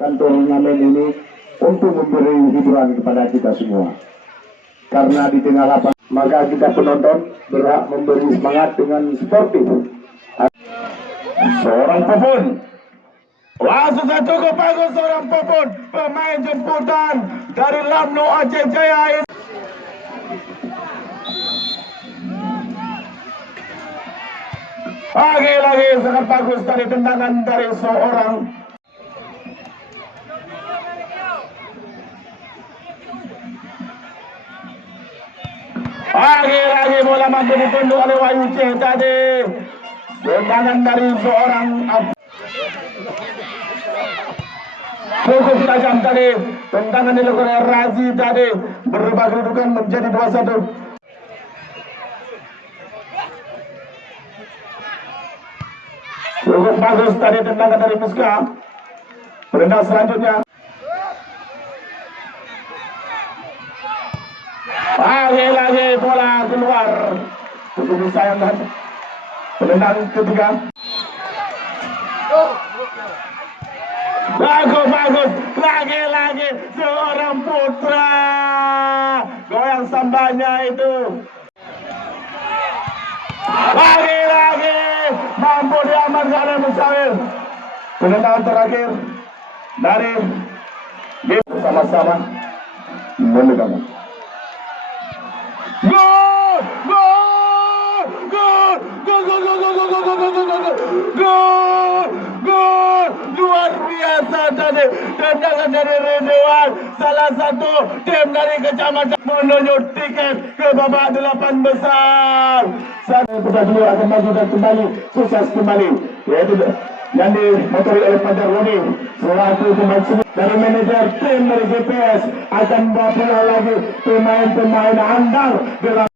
turnamen ini untuk memberi hiburan kepada kita semua. Karena di tengah lapangan, maka kita penonton berhak memberi semangat dengan sportif. Seorang Popon, langsung satu ke bagus seorang Popon, pemain jemputan dari Lamno Aceh Jaya. Lagi sangat bagus dari tendangan dari seorang. Lagi bola mampu ditunduk oleh Wahyu C tadi. Tendangan dari seorang cukup tajam tadi. Tendangan dilakukan oleh Razi tadi. Berubah kedudukan menjadi 2-1. Cukup bagus tadi tendangan dari Muska. Berendang selanjutnya. Lagi bola keluar. Cukup disayangkan. Tendangan ketiga. Bagus. Lagi seorang putra. Goyang sambanya itu. Lagi mampu diamankan oleh Musawir. Tendangan terakhir dari bersama-sama memegang. Gol! Luar biasa tadi tendangan dari Ridwan, salah satu tim dari kecamatan menunjuk tiket ke babak 8 besar. Kita dulu akan maju dan kembali sukses kembali, yaitu yang dimotori oleh Padar Roni selaku pemain dari manajer tim dari GPS akan membawa lagi pemain-pemain andal dalam